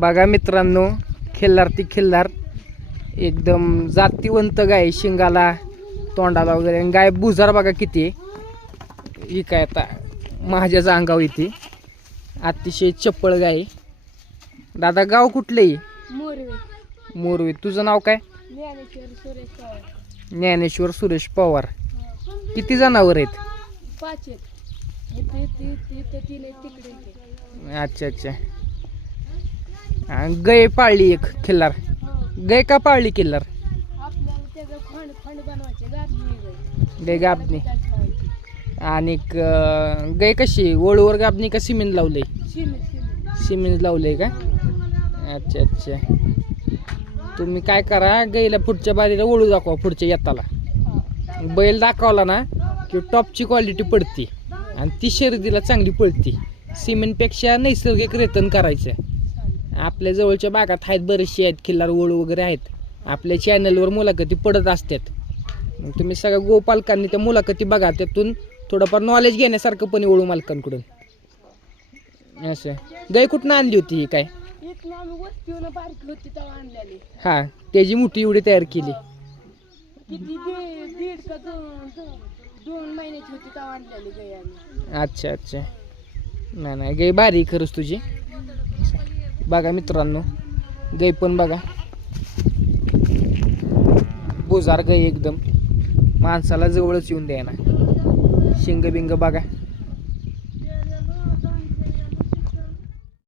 बघा मित्रांनो, खिल्लार ती खिल्लार एकदम जातीवंत गाय, शिंगाला तोंडाला वगैरे. गाय बुजार बघा किती ही, काय आता माझ्याच अंगावर येते. अतिशय चप्पळ गाय. दादा गाव कुठलंही? मोरवे. तुझं नाव काय? ज्ञानेश्वर सुरेश पवार. किती जनावर आहेत? 5 आहेत. अच्छा अच्छा. गाय पाळली एक खिल्लार. गाय का पाळली खिल्लार? गाय गाबणी. आणि गाय कशी वळूवर गाबणी का सिमेंट लावलंय? सिमेंट लावलंय का? अच्छा अच्छा. तुम्ही काय करा, गाईला पुढच्या बारीला वळू दाखवा. पुढच्या येताला बैल दाखवला ना की टॉपची क्वालिटी पडते आणि ती शर्यतीला चांगली पडते. सिमेंटपेक्षा नैसर्गिक रेतन करायचं. आपल्या जवळच्या भागात आहेत, बरेचसे आहेत खिल्लार वळू वगैरे आहेत. आपल्या चॅनलवर मुलाखती पडत असतात. तुम्ही सगळ्या गोपालकांनी त्या मुलाखती बघा, त्यातून थोडंफार नॉलेज घेण्यासारखं पण वळू मालकांकडून. असं गाय कुठनं आणली होती ही? काय हा, त्याची मोठी एवढी तयार केली? 2 महिन्याची होती तेव्हा आणलेली गाय आम्ही. अच्छा अच्छा. नाही गाय भारी खरंच तुझी. बघा मित्रांनो, गाय पण बघा, बुजार गाय एकदम, माणसाला जवळच येऊन द्यायना. शिंग बिंग बघा.